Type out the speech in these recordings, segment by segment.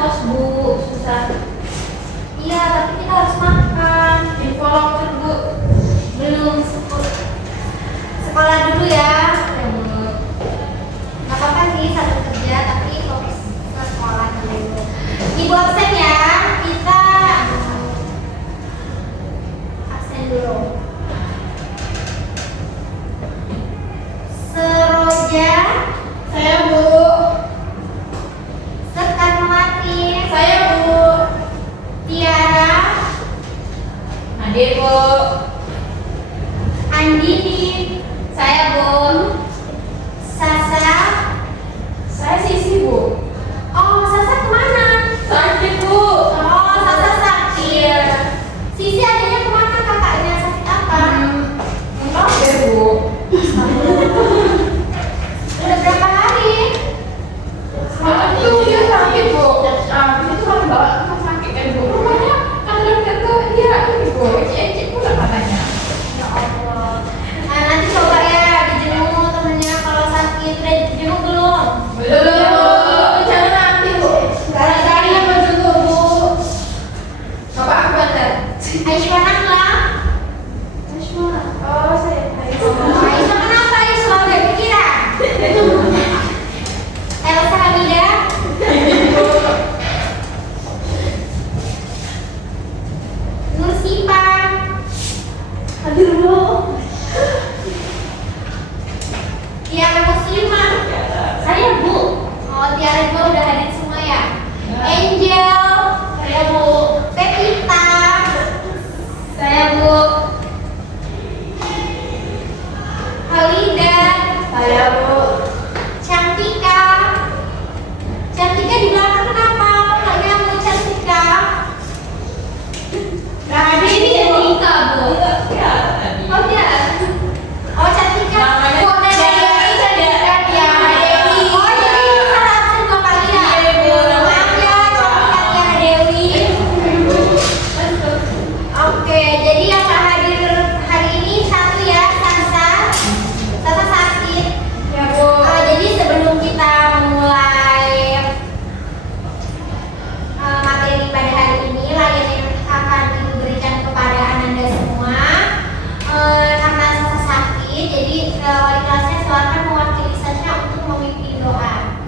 kos Bu, susah. Iya, tapi kita harus makan. Info voucher Bu. Belum sekolah dulu ya. Ya Bu. Gak apa-apa sih satu kerja, tapi fokus ke sekolah dulu. Ibu absen ya, kita absen dulu. Seroja, Saya Bu. Sekarmati, Saya Bu. Tiara, Hadir Bu. Andini, Saya Bu. Sasa. Saya Sisi Bu. Oh, Sasa kemana? Sakit Bu. Oh, Sasa sakit. Sisi adanya kemana? Kakaknya sakit apa? Enggak deh Bu. Udah berapa hari? Semalam tuh dia sakit Bu. Habis itu kan bawa ke rumah sakit kan Bu. Rumahnya kan dokter tuh dia ini Bu. Ecek pula katanya. Ya Allah. Nah, nanti coba ya dijenguk temennya kalau sakit. Udah dijenguk belum? Belum. Jangan nanti Bu. Gara-gara mau dulu Bu. Bapak aku bantar. Aisyah lah. Oh saya. Aisyah kenapa Aisyah? Udah pikiran? Elsa Hamidah. Nur Sipan. Hadir Bu. Tiara Muslimah. Saya Bu. Oh, Tiara juga udah hadir semua ya. Angel. Saya Bu. Pepita. Saya Bu. Halida. Saya Bu. Cantika. Cantika di belakang kenapa? Nggak nyambung Cantika. Nah, ada ini Cantika Bu. Oh dia. Oh Cantika. Namanya Oh, ada Dewi Cantika dia. Dewi. Oh jadi salah absen dua kali ya. Iya, Bu. Maaf ya Cantika Tiara Dewi. Oke, jadi yang nggak hadir hari ini satu ya, Sasa. Sasa sakit. Ya Bu. Jadi sebelum kita memulai materi pada hari ini, layanan yang akan Ibu berikan kepada Ananda semua, karena Sasa sakit, jadi wali kelasnya silakan mewakili Sasa untuk memimpin doa.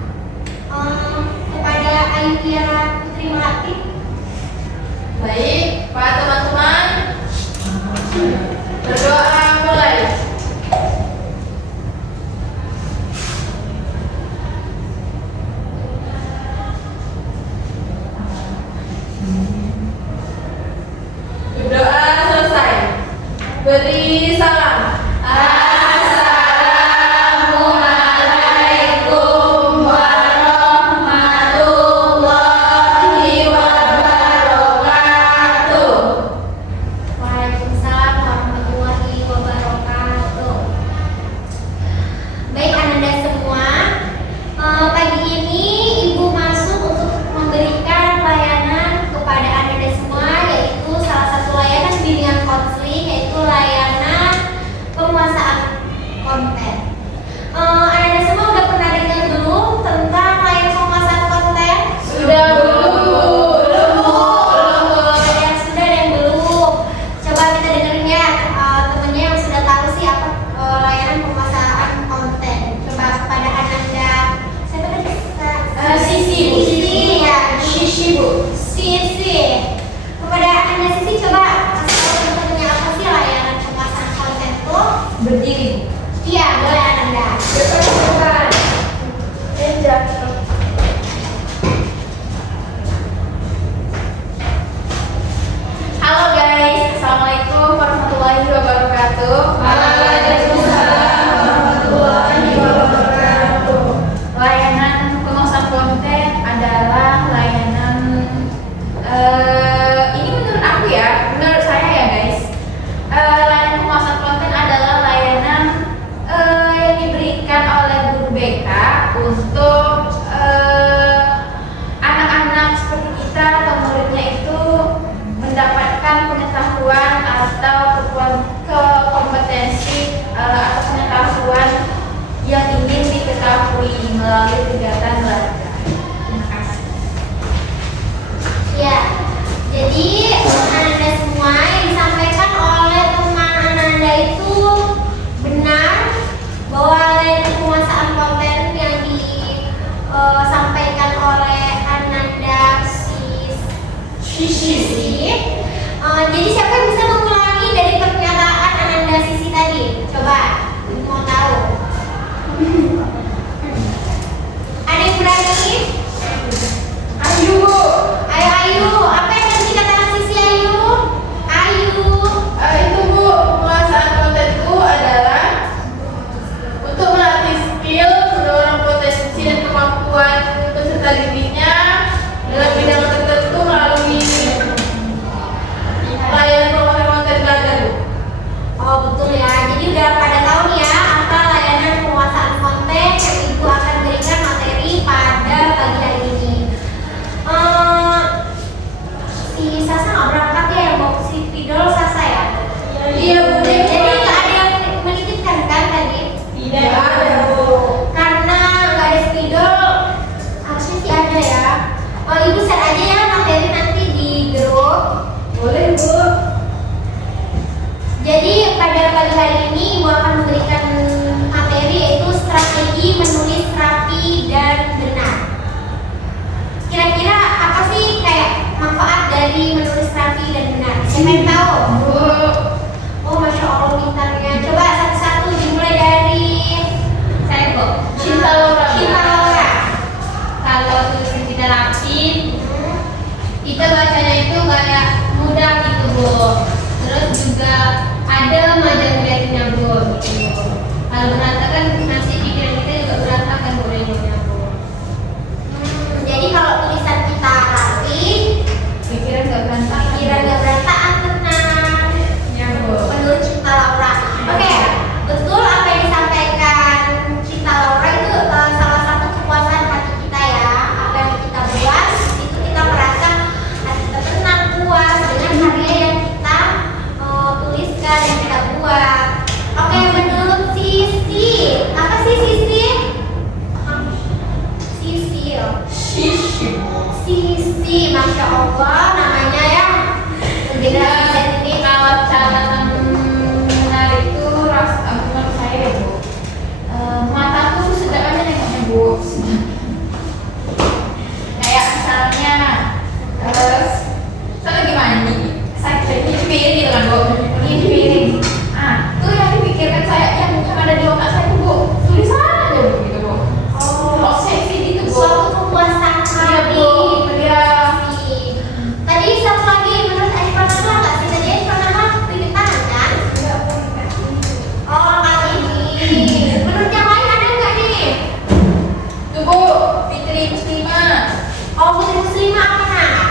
Kepada Ayu Tiara Putri Melati. Baik, Pak teman-teman. Berdoa mulai. Berdoa selesai. Beri salam. Assalamualaikum warahmatullahi wabarakatuh. Waalaikumsalam warahmatullahi wabarakatuh. Baik Ananda semua, pagi ini Ibu masuk untuk memberikan layanan kepada Ananda semua, yaitu salah satu layanan bimbingan konseling, yaitu layanan penguasaan konten. Ananda semua udah pernah dengar belum tentang layanan penguasaan konten? Sudah belum? Ada yang sudah dan belum. Coba kita dengerin ya temennya yang sudah tahu sih apa layanan penguasaan konten. Coba kepada Ananda. Siapa tadi? Sisi, Bu. Sisi ya. Sisi, Bu. Sisi. Kepada Ananda Sisi coba kasih tahu temen-temennya apa sih layanan penguasaan konten tuh? Berdiri. Iya, boleh Ananda. Depan. Halo guys, assalamualaikum warahmatullahi wabarakatuh. Waalaikumsalam warahmatullahi wabarakatuh. Layanan penguasaan konten adalah layanan ini menurut aku ya, menurut saya ya guys, layanan penguasaan konten adalah layanan yang diberikan oleh guru BK untuk anak-anak seperti kita atau muridnya itu mendapatkan pengetahuan atau kompetensi atau pengetahuan yang ingin diketahui melalui kegiatan belajar. Terima kasih. Jadi Ananda semua yang disampaikan oleh teman Ananda itu benar, bahwa layanan penguasaan konten yang disampaikan oleh Ananda Sisi. Jadi siapa yang bisa mengulangi dari pernyataan Ananda Sisi tadi? Coba, mau tahu? Ada yang berani? Ayo Bu. Ayo, ayo. Apa yang tadi dikatakan Sisi? Ayo, ayo. Itu Bu, penguasaan konten itu adalah untuk melatih skill, mendorong potensi dan kemampuan peserta didiknya dalam bidang tertentu melalui layanan penguasaan konten belajar Bu. Oh betul ya. Jadi udah pada tahu nih ya apa layanan penguasaan konten yang Ibu akan berikan materi pada pagi hari ini. Si Sasa nggak berangkat ya, yang bawa si Pidol Sasa ya? Iya Bu. Jadi nggak ada yang menitipkan kan tadi? Tidak ada Bu. Karena nggak ada spidol, harusnya sih ada ya. Oh, Ibu share aja ya materi nanti di grup. Boleh Bu. Jadi pada pagi hari ini Ibu akan memberikan materi yaitu strategi menulis rapi dan benar. Kira-kira apa sih kayak manfaat dari menulis rapi dan benar? Siapa yang tahu? Bu. Oh, Masya Allah pintarnya. Coba satu-satu dimulai dari Saya kok Cinta Laura. Cinta Laura. kalau tulisan kita rapi, kita bacanya itu kayak mudah gitu Bu. Terus juga ada majang kreatifnya Bu. Gitu. Kalau berantakan nanti pikiran kita juga berantakan Bu ilmunya Bu. Jadi kalau tulisan kita rapi, Pikiran gak berantakan. pikiran gak berantakan, tenang. Ya Bu. Menurut Cinta Laura. Oke, betul apa yang disampaikan Cinta Laura itu salah satu kepuasan hati kita ya. Apa yang kita buat itu kita merasa hati kita tenang, puas dengan karya yang kita tuliskan, yang kita buat. Oke, menurut Sisi, apa sih Sisi? Sisi, oh. Sisi, Masya Allah namanya ya. Generasi Z ini. Kalau catatan menarik itu menurut saya ya Bu. Mataku sedang aja nengoknya Bu. Kayak misalnya saya lagi mandi, saya cuci piring gitu kan Bu. Cuci piring. Tuh yang dipikirkan saya yang ada di otak saya tuh Bu, tulisan aja Bu gitu Bu. Oh, Obsesi gitu Bu. suatu kepuasan Iya hati. Bu. Iya. Tadi satu lagi menurut Adi pernah nggak sih? Tadi Adi pernah bikin tangan kan? Oh, kali ini. Menurut yang lain ada nggak nih? Tuh Bu, Fitri Muslimah. Oh, Putri Muslimah apa nah?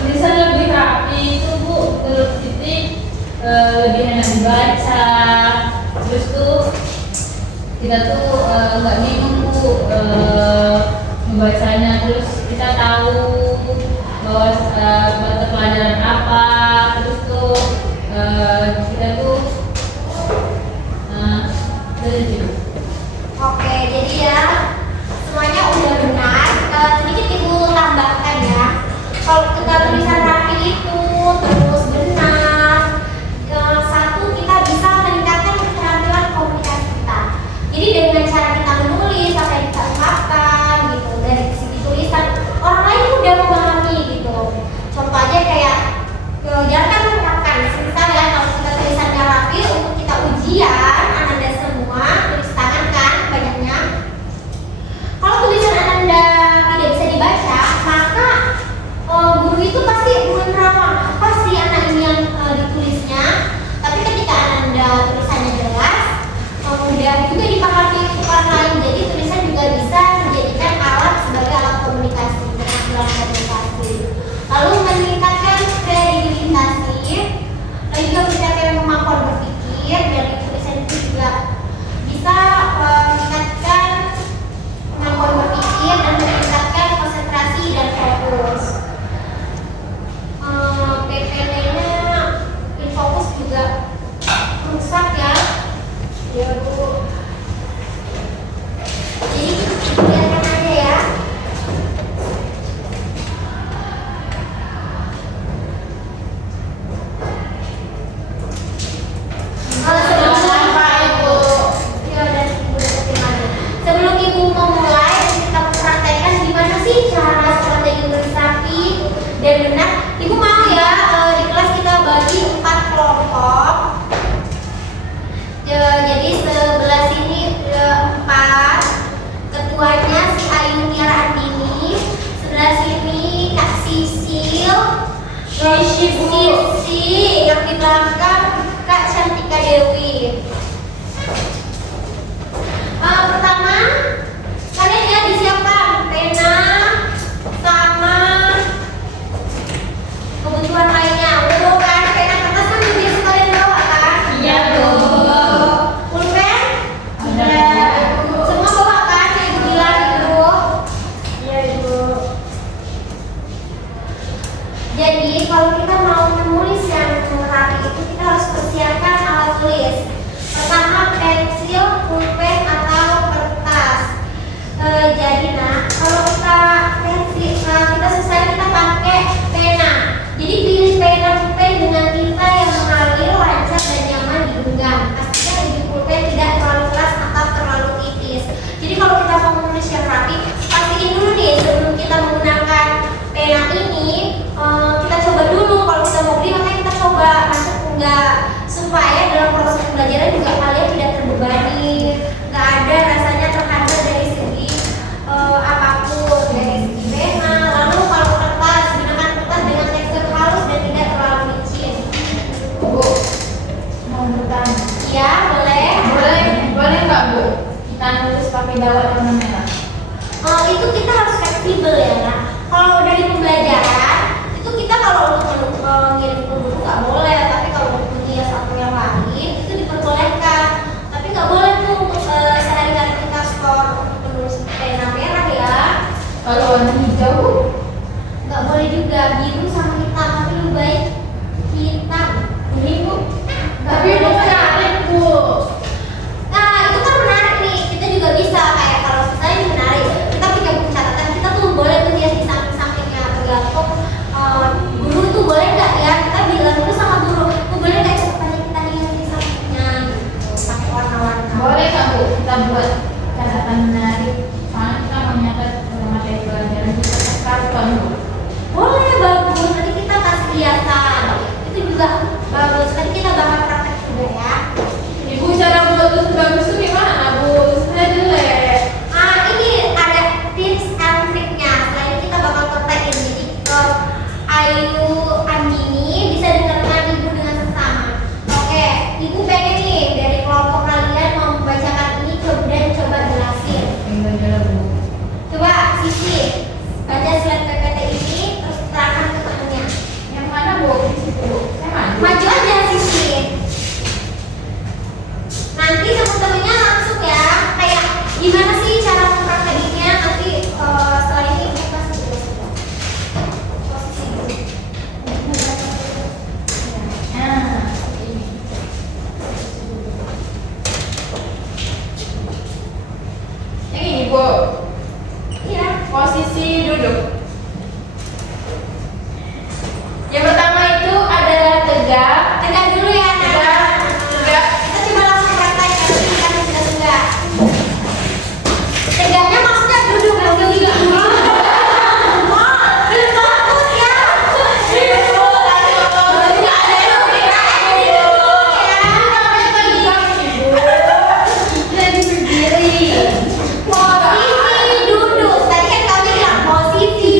Tulisan lebih rapi itu Bu. Terus titik lebih enak dibaca. Terus tuh kita tuh nggak bingung Bu membacanya. Terus kita tahu bahwa mata pelajaran apa. Terus tuh kita tuh terus Oke, jadi ya semuanya udah benar. Sedikit Ibu tambahkan ya. Kalau kita tulisan rapi itu terus benar, satu kita bisa meningkatkan keterampilan komunikasi kita. Jadi dengan cara kita menulis apa yang kita ungkapkan gitu dari segi tulisan, orang lain udah memahami gitu. Contoh aja kayak jangan kan mengungkapkan, misal ya kalau kita tulisannya rapi untuk kita ujian, Ananda semua tulis tangan kan banyaknya. Kalau tulisan Ananda tidak bisa dibaca, maka guru itu pasti kita nulis pakai dawat warna merah? Itu kita harus fleksibel ya Kak. Kalau dari pembelajaran itu kita kalau untuk mengirim ke guru nggak boleh, tapi kalau untuk menghias atau yang lain itu diperbolehkan. Tapi nggak boleh tuh untuk sehari-hari kita store untuk menulis pena merah ya. Kalau warna hijau? Nggak boleh juga, biru sama hitam, tapi lebih baik hitam. Ini Bu. Nggak Tapi Bu boleh. menarik Bu. Nah itu kan menarik nih, kita juga bisa kayak kalau misalnya ini menarik, kita punya buku catatan, kita tuh boleh tuh hias di samping-sampingnya tergantung guru tuh boleh nggak ya, kita bilang dulu sama guru, tuh boleh nggak catatannya kita hias di sampingnya gitu, pakai warna-warna. Boleh nggak Bu kita buat catatan menarik? Soalnya kita mau nyatet materi pelajaran kita ke karton Bu. Boleh, bagus, nanti kita kasih hiasan, itu juga bagus, nanti kita bakal praktek juga ya. Ibu cara buat tulis bagus tuh gimana Bu? Saya jelek. Ini ada tips and triknya. Selain kita bakal praktekin, jadi Ayu Andini bisa dengarkan ibu dengan sesama. Oke, ibu pengen nih dari kelompok kalian mau membacakan ini, kemudian coba jelasin. Tinggal jalan Bu. Coba Sisi baca slide PPT ini, terus terangkan ke temennya. Yang mana Bu? Di situ Bu. Saya maju. Maju aja Sisi. Nanti temen-temennya langsung ya, kayak gimana sih cara mempraktekinnya, nanti setelah ini ibu kasih jelas-jelas. Posisi dulu. Nah, ini. Yang ini Bu. Iya. Posisi duduk. Yang pertama itu adalah tegak. Tegak dulu ya, Tegak. Tegak. kita coba langsung praktek ya, tapi kita sudah tegak. Tegaknya maksudnya duduk langsung duduk. Belum bagus ya. Jadi berdiri. Posisi duduk. Tadi kan kami bilang posisi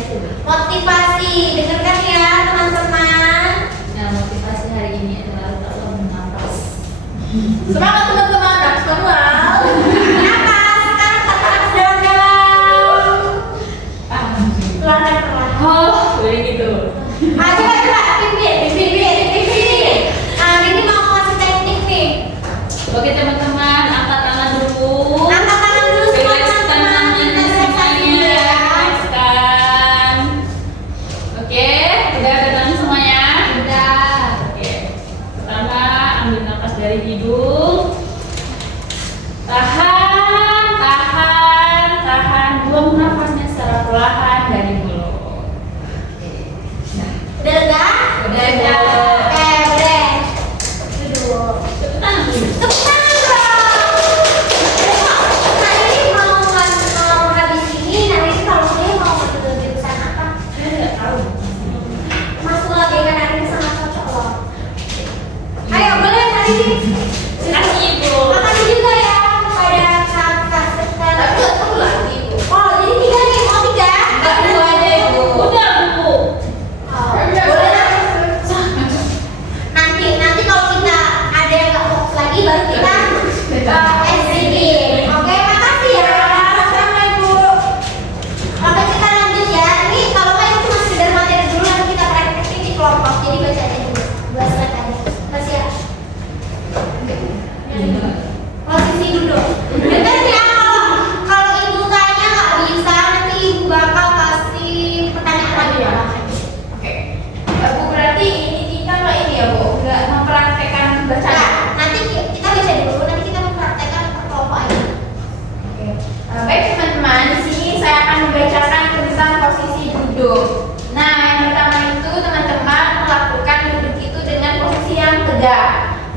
itu? Motivasi, dengarkan ya teman-teman. Nah, motivasi hari ini adalah kalau bernapas. Semangat teman-teman, nafas manual. Napas, sekarang tarik dalam-dalam. Pelan-pelan. Oh, boleh gitu. Coba, pimpin. Ini mau ngasih teknik nih. Oke teman-teman, angkat tangan dulu. Angkat tangan dulu semua Relakskan teman-teman. tangannya Kita relaksasi dulu semuanya. ya. Relakskan. Oke, udah tenang semuanya? Udah. Oke. Pertama, ambil nafas dari hidung. Tahan. Buang nafasnya secara perlahan dari mulut. Udah lega? Udah. Boleh. Duduk. Cepetan. Tepuk tangan dong. Nah ini mau habis ini, nanti kalau saya mau ke jurusan apa? Saya nggak tahu. Masuk lagi kan hari ini sangat cocok loh. Ayo boleh hari ini. Kasih ibu. Makasih juga ya kepada kakak sekali. Tapi nggak tahu lagi, Bu. Oh jadi 3 nih, mau 3? Nggak, 2 aja, Ibu. Udah bu. Oh, Boleh. boleh. Nanti kalau kita ada yang nggak fokus lagi baru kita SDG. Oke, makasih ya. Sama Ibu. Oke, kita lanjut ya. Ini kalau nggak itu masih sekedar materi dulu, nanti kita praktekin di kelompok. Jadi baca aja dulu. 2 slide aja. Masih ya. Posisi duduk. Bener ya kalau ibu tanya nggak bisa, nanti ibu bakal kasih pertanyaan lagi ya. Oke. Bu, berarti ini kita nggak ini ya, Bu? Nggak mempraktekkan bacaan. Nah, nanti kita baca dulu, nanti kita mempraktekkan per kelompok aja. Oke. Baik teman-teman, di sini saya akan membacakan tentang posisi duduk. Nah, yang pertama itu teman-teman melakukan duduk itu dengan posisi yang tegak.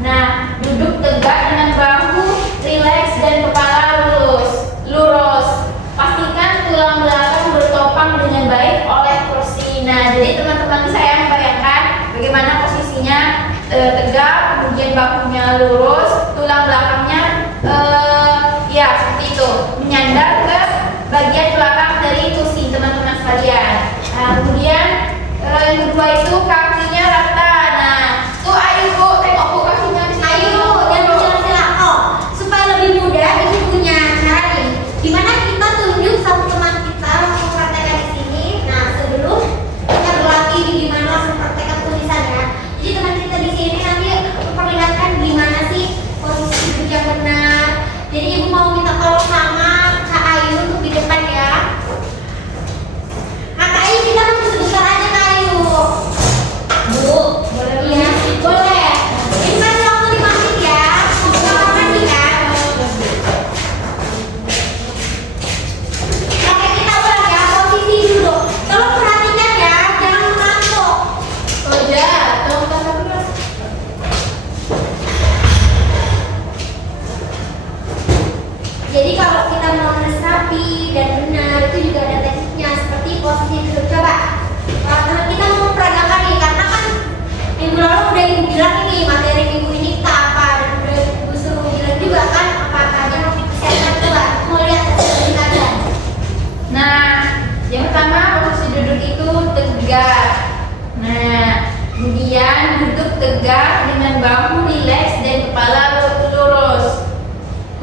Nah, duduk tegak dengan bahu rileks dan kepala lurus. Pastikan tulang belakang bertopang dengan baik oleh kursi. Nah, jadi teman-teman saya membayangkan bagaimana posisinya tegak, kemudian bahunya lurus, tulang belakangnya ya seperti itu, menyandar ke bagian belakang dari kursi teman-teman sekalian. Nah, kemudian yang kedua itu kakinya rata. Nah, tuh ayo Bu, tengok Bu kakinya di sini. Ayo, jangan bersilah-silah. Oh, supaya lebih mudah, ibu punya cara nih. Dimana kita tunjuk satu teman kita langsung praktekkan di sini. Nah, sebelum kita berlatih gimana langsung praktekkan tulisannya. Jadi teman kita di sini nanti memperlihatkan gimana sih posisi duduk yang benar. Jadi ibu mau minta tolong sama Kak Ayu untuk di depan ya. Kak Ayu, kita masuk sebentar aja Kak Ayu. Bu, boleh Iya, boleh. Ini masih waktu 5 menit ya. Mau kamar mandi kan? Oke, kita ulang ya. Posisi duduk. Tolong perhatikan ya, jangan mengantuk. Oh ya, tolong tambah dulu. Jadi kalau kita mau nulis rapi dan benar itu juga ada tekniknya seperti posisi duduk. Coba teman kita mau memperagakan nih karena kan minggu lalu udah ibu bilang ini materi minggu ini kita apa dan udah ibu suruh bilang juga kan apa aja mau disiapkan. Coba mau lihat hasil kalian. Nah, yang pertama posisi duduk itu tegak. Nah, kemudian duduk tegak dengan bahu rileks dan kepala lurus.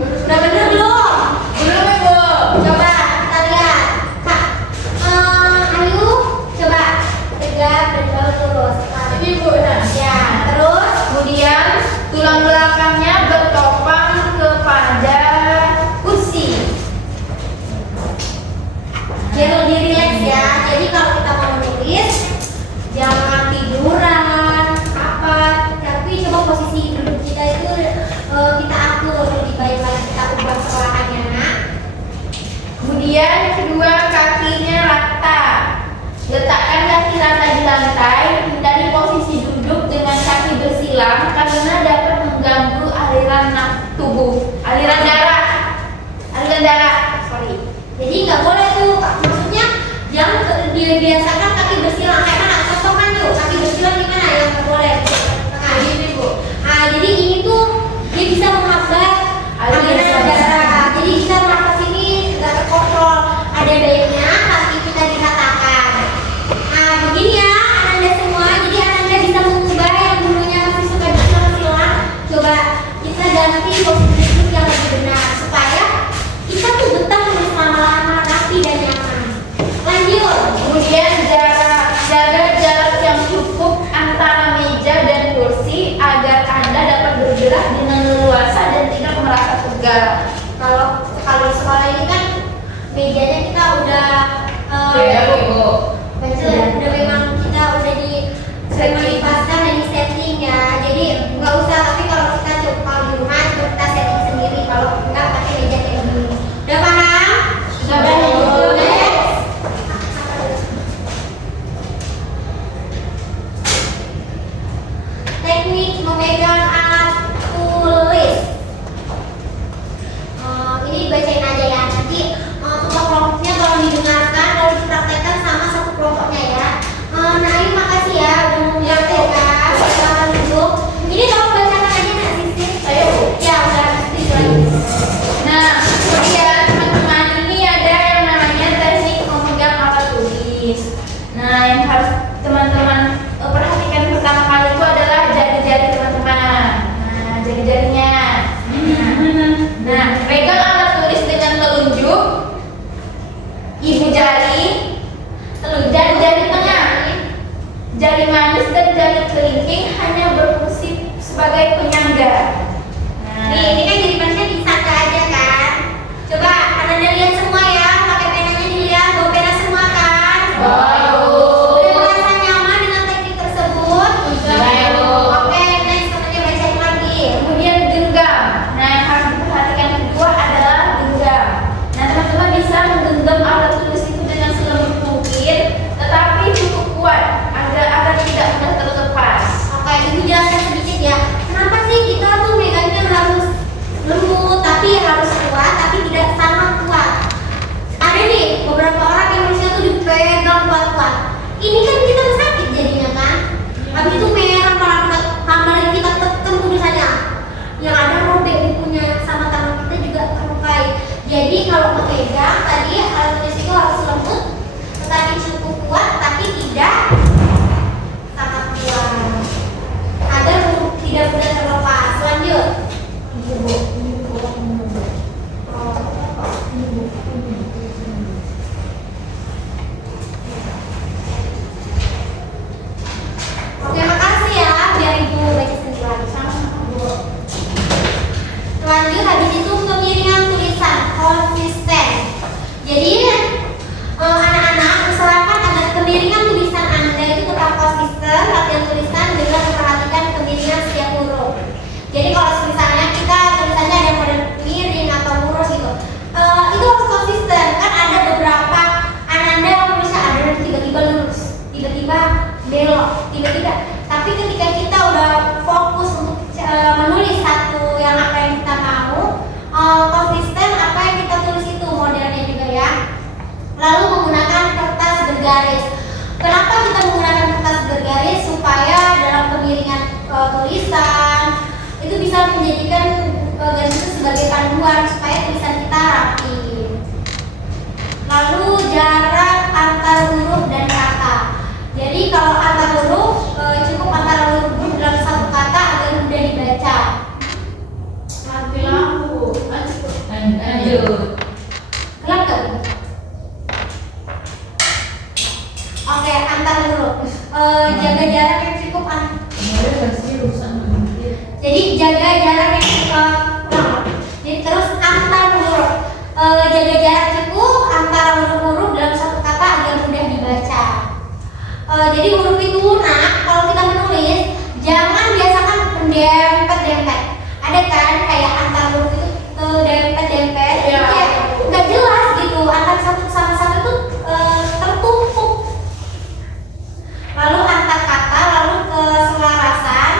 Udah bener belum? Belum Ibu. Coba kita lihat. Kak, Ayu coba tegak dan bahu lurus. Ini Ibu, nah. Ya, terus Kemudian tulang belakangnya bertopang kepada kursi. biar lebih rileks ya. Jadi kalau kita mau menulis jangan tiduran apa, tapi coba posisi duduk kita itu kita atur lebih baik lagi, kita ubah perlahannya nak. Kemudian yang kedua kakinya rata. Letakkan kaki rata di lantai. Hindari posisi duduk dengan kaki bersilang karena dapat mengganggu aliran tubuh, aliran darah. Sorry. Jadi nggak boleh tuh, maksudnya jangan dibiasakan kaki bersilang kayak mana? Contohkan yuk, kaki bersilang gimana yang nggak boleh? Nah, Ini Bu. Nah, jadi ini tuh dia bisa menghambat aliran darah. Jadi kita nafas ini nggak terkontrol. Ada baiknya kaki kita diratakan. mejanya kita udah betul, udah memang kita udah memang dipasang dan di setting ya. Jadi nggak usah, tapi kalau kita coba di rumah coba kita setting sendiri. Kalau enggak pakai meja kayak gini. Udah paham? Sudah. Next. Teknik memegang alat tulis. Ini bacain aja ya. Nanti kelompok-kelompoknya kalau didengarkan, kalau dipraktekkan sama satu kelompoknya ya. Nah, ini makasih ya udah mau menyampaikan. Silakan duduk. Ini tolong bacakan aja Nak Sisi. Ayo. Ya, udah Sisi lagi. Nah, kemudian teman-teman ini ada yang namanya teknik memegang alat tulis. Nah, yang harus teman-teman perhatikan pertama kali itu adalah jari-jari teman-teman. Nah, jari-jarinya. Nah, pegang alat tulis dengan telunjuk, ibu jari, dan jari tengah, jari manis dan jari kelingking hanya berfungsi sebagai penyangga. Nah, Nih, ini kan jadi manusia disangka aja kan. Coba Anda lihat semua ya, pakai penanya dilihat, bawa pena semua kan. Udah merasa nyaman dengan teknik tersebut? Oke, next temannya bacain lagi. kemudian genggam. Nah, yang harus diperhatikan kedua adalah genggam. Nah, teman-teman bisa menggenggam alat tulis itu dengan selembut mungkin, tetapi cukup kuat agar tidak mudah terlepas. Oke, ibu jelaskan sedikit ya. Kenapa sih kita tuh megangnya harus lembut tapi harus kuat, tapi tidak sangat kuat? Ada nih beberapa orang yang manusia tuh dipegang kuat-kuat. Ini kan kita sakit jadinya kan. Habis itu merah malah kita tekan tulisannya. Yang ada robek bukunya sama tangan kita juga terlukai. Jadi kalau memegang tadi alat tulis itu harus lembut, tetapi cukup kuat, tapi tidak sangat kuat. Agar huruf tidak mudah terlepas. Lanjut. Oke, makasih ya. Biar ibu baca sendiri lagi sama Bu. Lanjut, habis itu kemiringan tulisan konsisten. Jadi anak-anak usahakan agar kemiringan tulisan Anda itu tetap konsisten. Latihan tulisan dengan memperhatikan kemiringan setiap huruf. Jadi kalau misalnya kita tulisannya ada model miring atau lurus gitu, itu harus konsisten. Kan ada beberapa ananda yang tulisnya ada yang tiba-tiba lurus, tiba-tiba belok, tiba-tiba. Tapi ketika kita udah fokus untuk menulis satu yang apa yang kita mau, konsisten apa yang kita tulis itu modelnya juga ya. Lalu menggunakan kertas bergaris. Kenapa kita menggunakan kertas bergaris? Supaya dalam kemiringan tulisan itu bisa menjadikan garis itu sebagai panduan supaya tulisan kita rapi. Lalu jarak antar huruf dan kata. Jadi kalau antar huruf cukup antara huruf dalam satu kata agar mudah dibaca. Mati lampu. Lanjut. Gelap gak? Oke, antar huruf. Jaga jarak yang cukup Jadi jaga jarak yang Jadi terus antar huruf. Jaga jarak cukup antara huruf-huruf dalam satu kata agar mudah dibaca. Jadi huruf itu kalau kita menulis jangan biasakan mendempet-dempet. Ada kan kayak antar huruf itu dempet-dempet. Iya. Kayak nggak jelas gitu. Antar satu sama satu itu tertumpuk. Lalu antar kata, lalu keselarasan.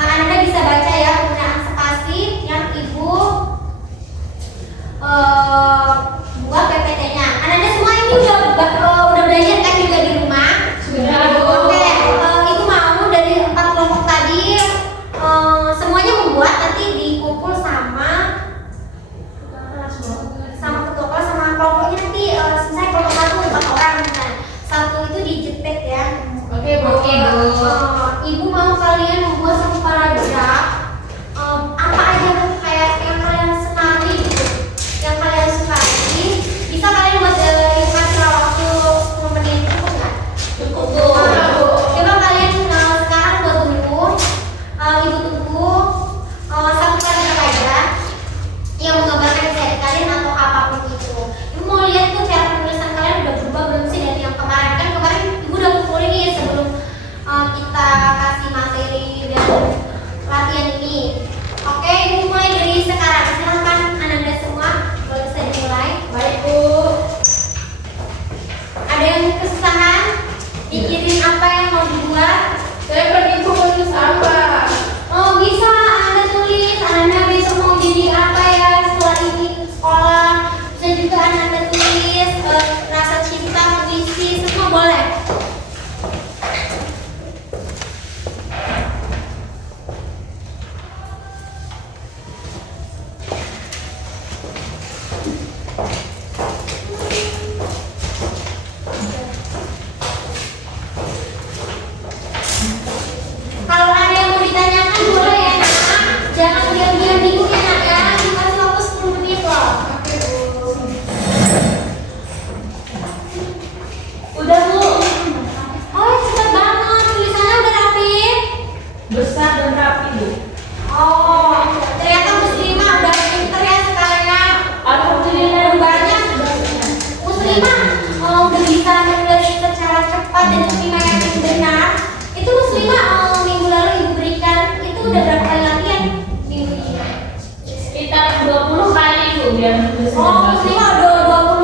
Anda bisa baca ya penggunaan spasi yang ibu buat PPT-nya. Anda semua ini udah belajar kan juga di rumah? Sudah. Oke, ibu mau dari 4 kelompok tadi semuanya membuat, nanti dikumpul sama ketua kelas sama kelompoknya nanti selesai kelompok 1 4 orang misalnya. Satu itu dijepit ya. Oke, Bu. Ibu mau kalian membuat satu paragraf apa aja kayak yang kalian senangi gitu, yang kalian sukai. Bisa kalian buat kasih waktu 10 menit cukup nggak? Cukup, Bu. Coba kalian sekarang buat dulu. Ibu tunggu satu paragraf aja yang menggambarkan diri kalian atau apapun itu. Ibu mau lihat Kalau ada yang mau ditanyakan boleh ya nak. Jangan diam-diam bingung ya nak ya. Dikasih waktu 10 menit loh. Udah Bu, Oh cepet banget. Tulisannya udah rapi. besar dan rapi Bu. Oh ternyata muslimah udah pinter ya sekarang. Alhamdulillah. Banyak muslimah udah bisa menulis secara cepat dan muslimah yang benar. Itu muslimah minggu lalu ibu berikan itu udah berapa kali latihan minggu ini? Sekitar 20 kali Bu biar menulis Oh dengan bagus. muslimah udah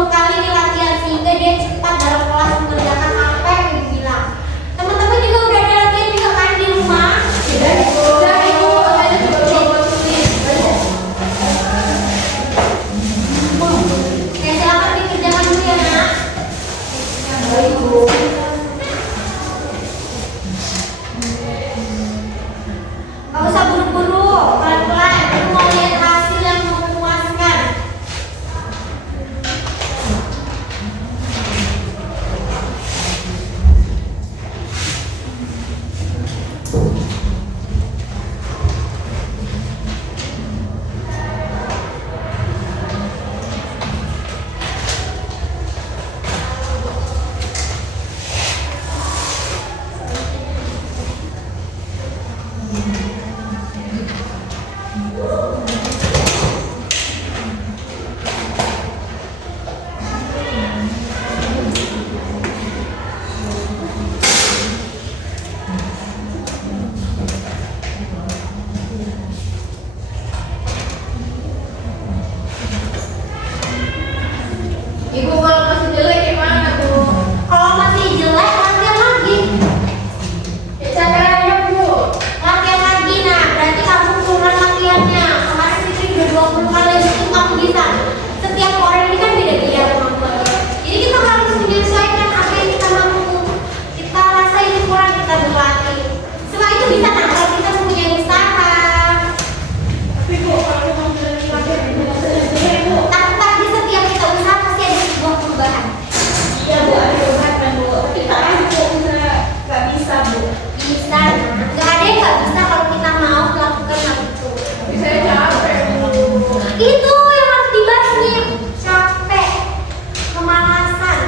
20 kali nih latihan sehingga dia cepat dalam kelas mengerjakan apa yang ibu bilang. Teman-teman juga udah ada latihan juga kan di rumah? Sudah ibu, saya juga belum tulis. Oke silakan dikerjakan dulu ya nak. Baik Bu. Gak usah buru-buru, pelan-pelan. Aku mau lihat hasil yang memuaskan. Ibu kalau masih jelek gimana Bu? Kalau masih jelek, latihan lagi. Ya caranya Bu. Latihan lagi, nah berarti kamu kurang latihannya. Kemarin Fitri udah 20 kali itu kamu bisa. Setiap orang ini kan beda-beda kemampuannya. Jadi kita harus menyesuaikan apa yang kita mampu. Kita rasa ini kurang, kita berlatih. Semua itu bisa nah kalau kita mempunyai usaha. Tapi Bu, kalau mau jalan latihan ibu nggak usah jelek Bu. Tapi setiap kita usaha pasti ada sebuah perubahan. Iya Bu, ada obatnya Bu. Tapi tak cukup nggak bisa Bu. Bisa, nggak ada yang nggak bisa kalau kita mau melakukan hal itu. Tapi saya capek Bu. Itu yang harus dibasmi. Capek, kemalasan.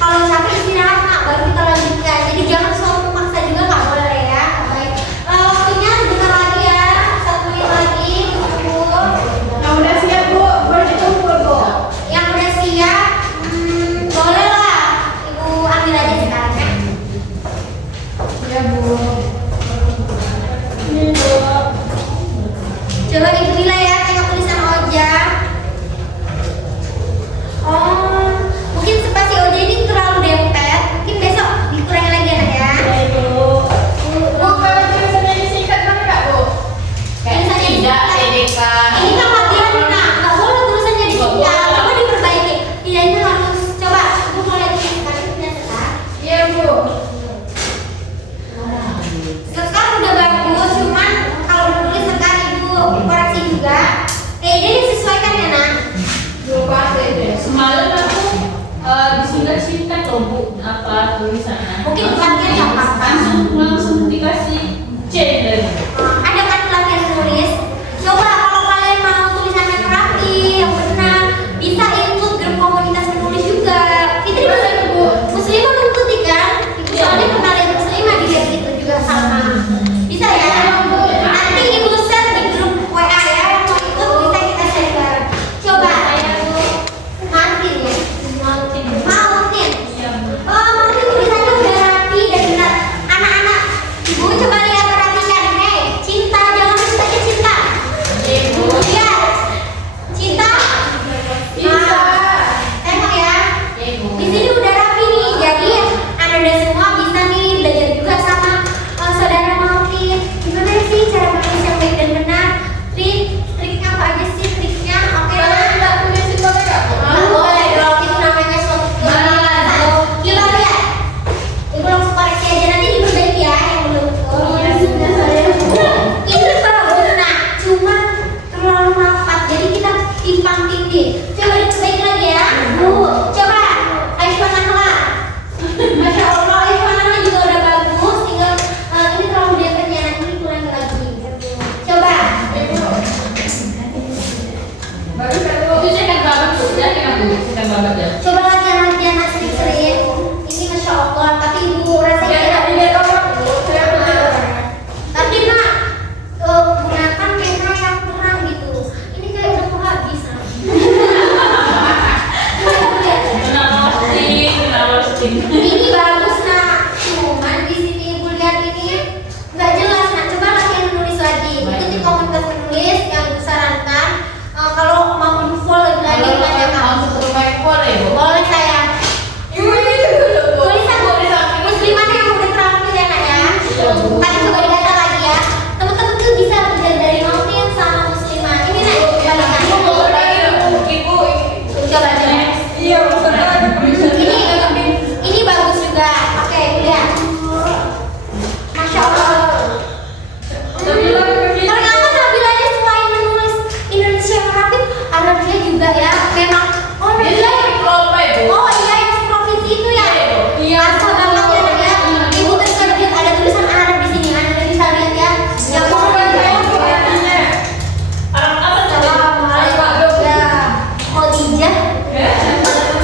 Kalau capek istirahat nak, baru kita lanjutkan. Jadi jangan selalu memaksa juga, nggak boleh ya. Baik. Waktunya sebentar lagi ya, 1 menit lagi. Tunggu. Nah udah siap Bu, boleh dikumpul Bu. Yang udah siap, boleh lah. Ibu ambil aja sekarang ya. Ya Bu. Ini Bu. Coba ibu nilai ya, tengok tulisan Oja. Oh, mungkin spasi Oja ini terlalu dempet. Mungkin besok dikurangi lagi anak ya. Baik Bu. Bu, kalau tulisannya disingkat boleh nggak Bu? Tulisannya Tidak, disingkat. TDK. Ini kan latihan nak, nggak boleh tulisannya disingkat. Coba diperbaiki. Tidak itu harus coba. Ibu mau lihat tulisan sudah selesai. Iya Bu. Sekarang udah bagus, cuman kalau menulis sekali ibu koreksi juga. Ini disesuaikan ya nak. Bu pasti deh. Semalam aku disingkat-singkat loh Bu, apa tulisannya. Mungkin latihan nggak apa-apa. Langsung dikasih C dari. Ada kan pelatihan tulis. Coba kalau kalian mau tulisannya rapi, yang benar, bisa ikut grup komunitas menulis juga. Itu bisa ibu. Muslimah mengikuti kan? Ibu soalnya kenalin muslimah di gitu juga sama. Bisa ya? Nanti ibu share di grup WA ya. Yang mau ikut bisa kita share bareng. Coba. Martin ya. Martin. Iya Bu. Oh, Martin tulisannya udah rapi. ini. Coba diperbaiki lagi ya. Bu, coba Aisyah Nahla. Masya Allah, Aisyah Nahla juga udah bagus. Tinggal ini terlalu depannya, nanti kurangi lagi. Coba. Bagus kan Bu? Itu cekan banget tuh, cekan tuh, cekan banget ya. Coba latihan-latihan sering-sering. Ini Masya Allah, tapi ibu rasanya Ya, ini orang Bu. Saya benar. tapi nak gunakan pena yang terang gitu. Ini kayak udah mau habis. Nah. Kenapa sih? Ini bagus nak, cuman di sini ibu lihat ini nggak jelas. Nah, coba latihan menulis lagi. Ikuti komunitas menulis yang ibu sarankan. Kalau mau full lagi banyak Langsung ke rumah boleh bu. boleh saya. Ibu ini dulu Bu. Tulisan muslimah yang udah terampil ya nak ya. Tadi coba dibaca lagi ya. Teman-teman tuh bisa belajar dari Nautin sama muslimah. Ini nak ibu balikan. Ibu lagi Bu. Ibu. Coba aja. Iya, maksudnya ada tulisan. Ini bagus juga. Oke, lihat. Masya Allah. Ternyata Nabilanya selain menulis Indonesia yang rapid, Arabnya juga ya. Memang oh Nabila yang oh iya yang provinsi itu ya. Iya. Asal banget ya Nak, ya. Ibu terkejut ada tulisan Arab di sini. Anda bisa lihat ya. Yang Assalamualaikum ya. Khadijah.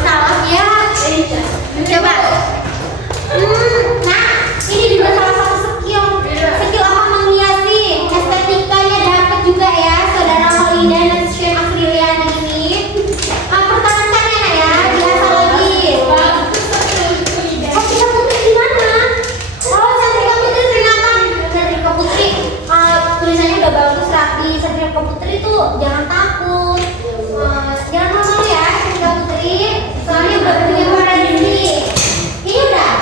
Salam ya. Coba. Nah, ini juga salah satu skill apa menghiasi estetikanya dapat juga ya, saudara Holidah dan Syekh Afriliani ini. Pertahankannya Nak ya, biasa lagi. Oh, Cantrika Putri gimana? Oh, Cantrika Putri ternyata Cantrika Putri tulisannya udah bagus rapi. Cantrika Putri tuh jangan takut, jangan malu ya Cantrika Putri. Soalnya udah punya koreksi. Ini udah.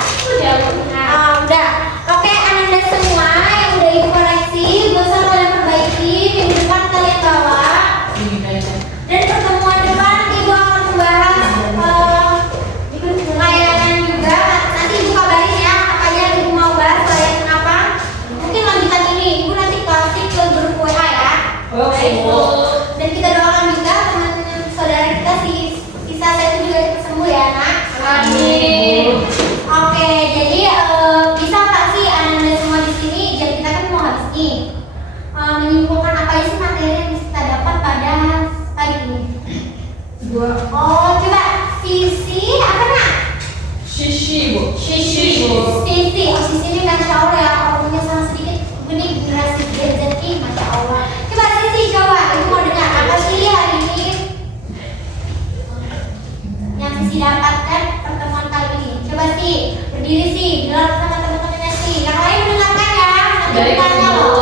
Udah. Oke, Ananda semua yang udah ibu koreksi, besok kalian perbaiki, minggu depan kalian bawa. Dan pertemuan depan ibu akan membahas layanan juga. Nanti ibu kabarin ya apa aja yang ibu mau bahas layanan apa. Mungkin lanjutan ini ibu nanti kasih ke grup WA ya. Oke, Bu. Dan kita doakan juga teman-teman saudara kita sisa saya itu juga cepat sembuh ya nak. Amin. Oke, jadi bisa nggak sih Anda semua di sini? Jadi kita kan mau habis nih. Menyimpulkan apa aja sih materi yang kita dapat pada pagi ini? Oh, coba sisi apa nak? Sisi bu. Sisi. Oh, sisi ini Masya Allah ya. Kalau punya salah sedikit, ini generasi Gen Z ini Masya Allah. Coba sisi, coba. Ibu mau dengar apa sih hari ini? Yang sisi dapatkan pertemuan kali ini. Coba sih, berdiri sih, bilang sama teman-temannya sih. Yang lain mendengarkan ya. Nanti Dari bertanya loh. bu.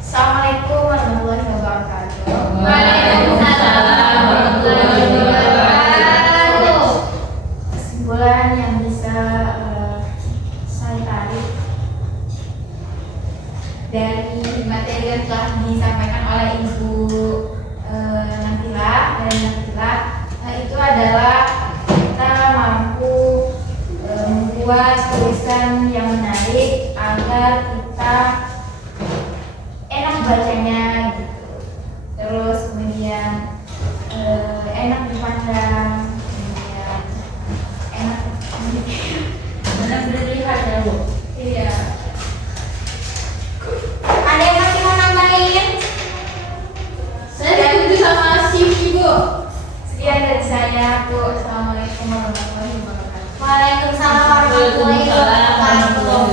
Assalamualaikum warahmatullahi wabarakatuh. Waalaikumsalam warahmatullahi wabarakatuh. Kesimpulan yang bisa saya tarik dari materi yang telah disampaikan oleh Ibu Nabila dan Nabila itu adalah kita mampu membuat tulisan yang menarik agar kita enak bacanya gitu. Terus kemudian enak dipandang, kemudian enak dilihat ya Bu. Iya. Ada yang masih mau nambahin? Saya setuju sama Sisi Bu. Sekian dari saya Bu. Assalamualaikum warahmatullahi wabarakatuh. Waalaikumsalam warahmatullahi wabarakatuh.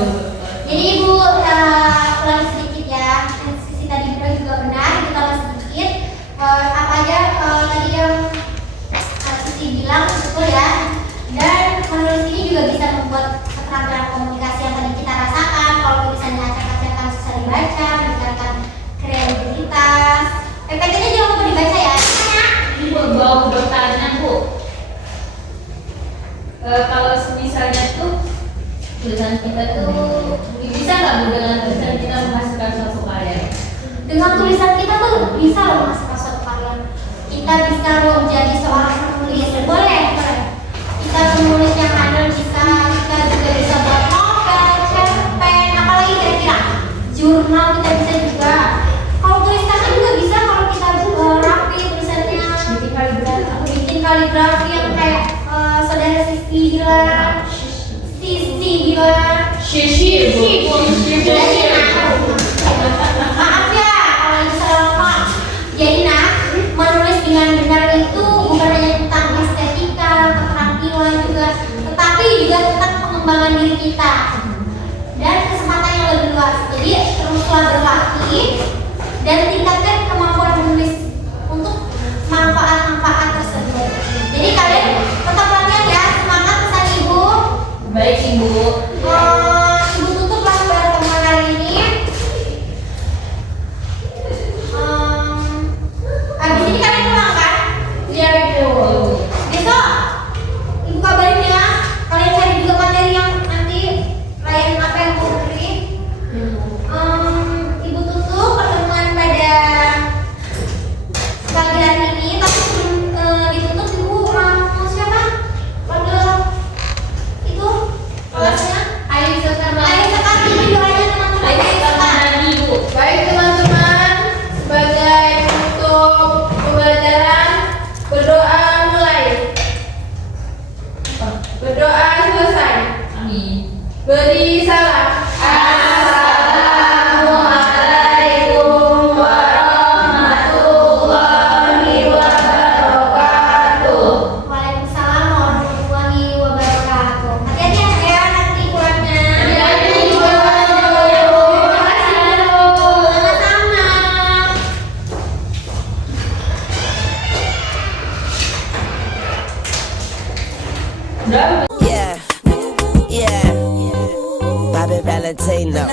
Jadi ibu ulang sedikit ya. Dan sisi tadi benar juga benar. Kita ulang sedikit. Apa aja tadi yang sisi bilang betul ya. Dan menulis ini juga bisa membuat keterampilan komunikasi yang tadi kita rasakan. Kalau misalnya acak-acakan susah dibaca, meningkatkan kreativitas. PPT-nya jangan lupa dibaca ya. Bu, mau bertanya bu. Kalau misalnya tuh tulisan kita tuh bisa nggak bu dengan tulisan kita menghasilkan suatu karya? Dengan tulisan kita tuh bisa loh menghasilkan suatu karya. Kita bisa loh menjadi seorang penulis. Boleh. Kita menulis yang handal bisa. Kita juga bisa buat novel, cerpen, apalagi kira-kira jurnal kita bisa juga. Kalau tulis tangan juga bisa kalau kita perkembangan diri kita dan kesempatan yang lebih luas. Jadi teruslah berlatih dan tingkatkan kemampuan menulis untuk manfaat-manfaat tersebut. Jadi kalian tetap latihan ya, semangat pesan ibu. Baik ibu. Ibu tutuplah pertemuan hari ini. Habis ini kalian pulang kan? Iya ibu. Besok ibu kabarin ya. Kalian cari juga materi yang nanti layanan apa yang mau beri. Ibu tutup pertemuan pada pagi hari ini. Tapi sebelum ditutup ibu mau siapa? Pada itu kelasnya. Ayo sekarang. Ayo sekarang ini doanya teman-teman. Ayo Ayo kita sekarang. menang ibu. Baik teman-teman, sebagai penutup pembelajaran, berdoa mulai. Berdoa selesai. Amin. Beri salam. Assalamualaikum warahmatullahi wabarakatuh. Waalaikumsalam warahmatullahi wabarakatuh. Hati-hati ya nanti pulangnya. Hati-hati pulangnya. Terima kasih. Sama-sama. Berapa? Yeah, yeah. Bobby Valentino.